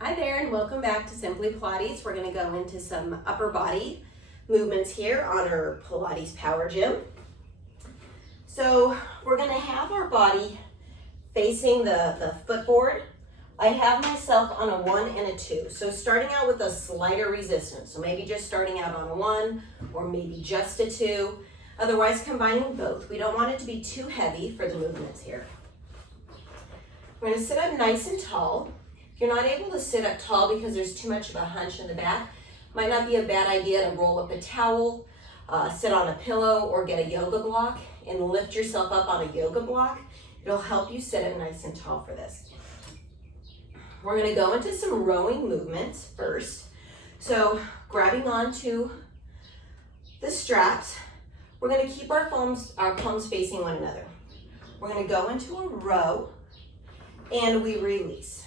Hi there and welcome back to Simply Pilates. We're going to go into some upper body movements here on our Pilates Power Gym. So we're going to have our body facing the footboard. I have myself on a 1 and a 2. So starting out with a slighter resistance. So maybe just starting out on a 1 or maybe just a 2. Otherwise combining both. We don't want it to be too heavy for the movements here. We're going to sit up nice and tall. If you're not able to sit up tall because there's too much of a hunch in the back, might not be a bad idea to roll up a towel, sit on a pillow, or get a yoga block and lift yourself up on a yoga block. It'll help you sit up nice and tall for this. We're going to go into some rowing movements first. So grabbing onto the straps, we're going to keep our palms facing one another. We're going to go into a row and we release.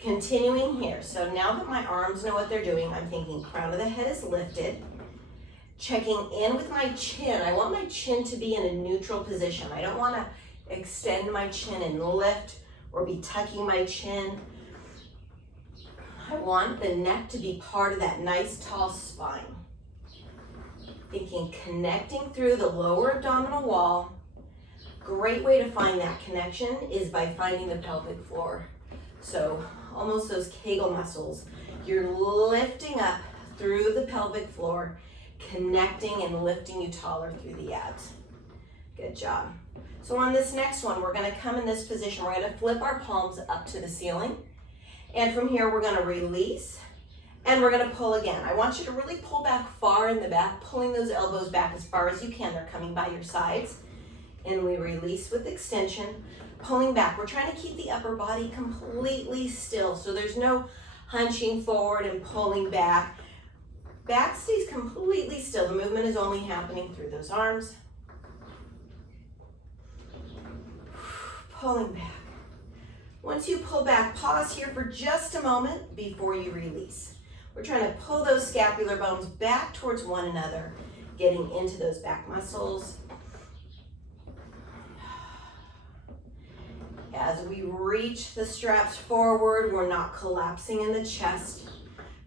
Continuing here, so now that my arms know what they're doing, I'm thinking crown of the head is lifted. Checking in with my chin. I want my chin to be in a neutral position. I don't want to extend my chin and lift or be tucking my chin. I want the neck to be part of that nice tall spine. Thinking connecting through the lower abdominal wall. Great way to find that connection is by finding the pelvic floor. So almost those Kegel muscles. You're lifting up through the pelvic floor, connecting and lifting you taller through the abs. Good job. So on this next one, we're going to come in this position. We're going to flip our palms up to the ceiling. And from here, we're going to release and we're going to pull again. I want you to really pull back far in the back, pulling those elbows back as far as you can. They're coming by your sides. And we release with extension. Pulling back. We're trying to keep the upper body completely still. So there's no hunching forward and pulling back. Back stays completely still. The movement is only happening through those arms. Pulling back. Once you pull back, pause here for just a moment before you release. We're trying to pull those scapular bones back towards one another, getting into those back muscles. As we reach the straps forward, we're not collapsing in the chest.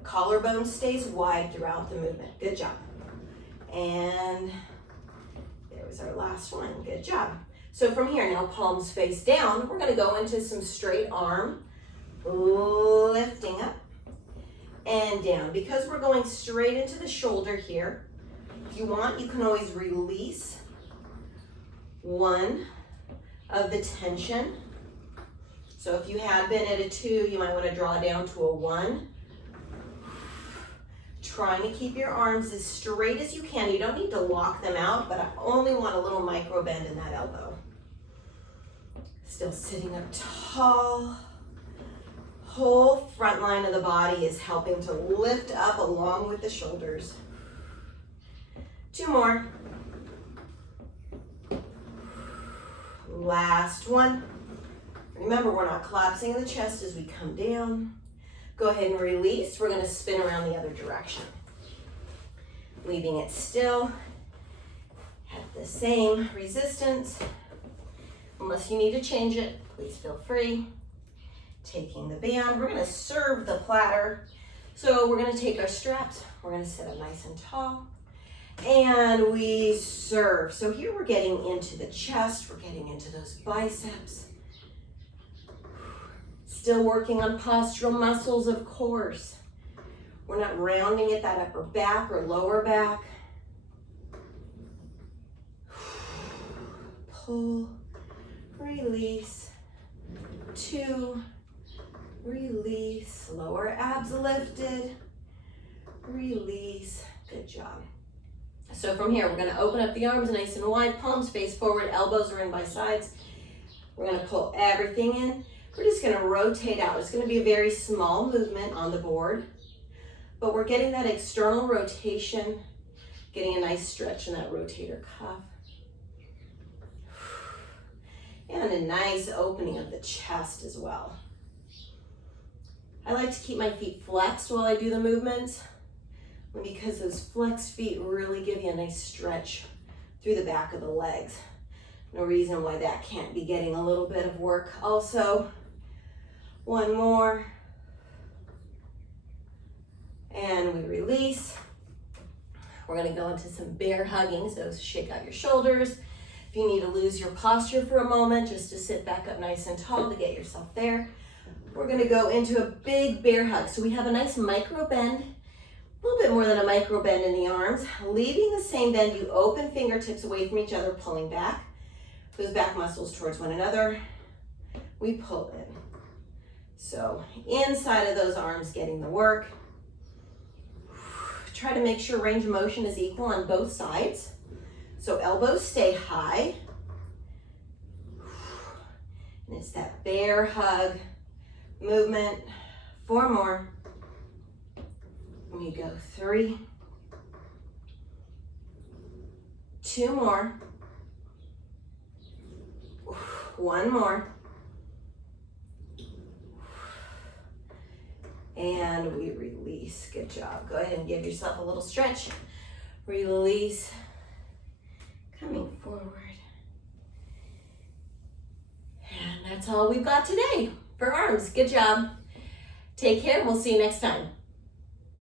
Collarbone stays wide throughout the movement. Good job. And there was our last one. Good job. So from here, now palms face down, we're going to go into some straight arm, lifting up and down. Because we're going straight into the shoulder here, if you want, you can always release one of the tension. So if you had been at a 2, you might want to draw down to a 1. Trying to keep your arms as straight as you can. You don't need to lock them out, but I only want a little micro bend in that elbow. Still sitting up tall. Whole front line of the body is helping to lift up along with the shoulders. 2 more. Last one. Remember, we're not collapsing in the chest as we come down. Go ahead and release. We're going to spin around the other direction. Leaving it still at the same resistance. Unless you need to change it, please feel free. Taking the band. We're going to serve the platter. So we're going to take our straps. We're going to sit up nice and tall. And we serve. So here we're getting into the chest. We're getting into those biceps. Still working on postural muscles, of course. We're not rounding at that upper back or lower back. Pull, release, 2, release, lower abs lifted, release. Good job. So from here, we're going to open up the arms nice and wide, palms face forward, elbows are in by sides. We're going to pull everything in. We're just going to rotate out. It's going to be a very small movement on the board, but we're getting that external rotation, getting a nice stretch in that rotator cuff, and a nice opening of the chest as well. I like to keep my feet flexed while I do the movements, because those flexed feet really give you a nice stretch through the back of the legs. No reason why that can't be getting a little bit of work also. 1 more. And we release. We're gonna go into some bear hugging, so shake out your shoulders. If you need to lose your posture for a moment, just to sit back up nice and tall to get yourself there. We're gonna go into a big bear hug. So we have a nice micro bend, a little bit more than a micro bend in the arms. Leaving the same bend, you open fingertips away from each other, pulling back. Those back muscles towards one another. We pull in. So inside of those arms getting the work. Try to make sure range of motion is equal on both sides. So elbows stay high. And it's that bear hug movement. 4 more. We go 3. 2 more. 1 more. And we release. Good job. Go ahead and give yourself a little stretch. Release. Coming forward. And that's all we've got today for arms. Good job. Take care, and we'll see you next time.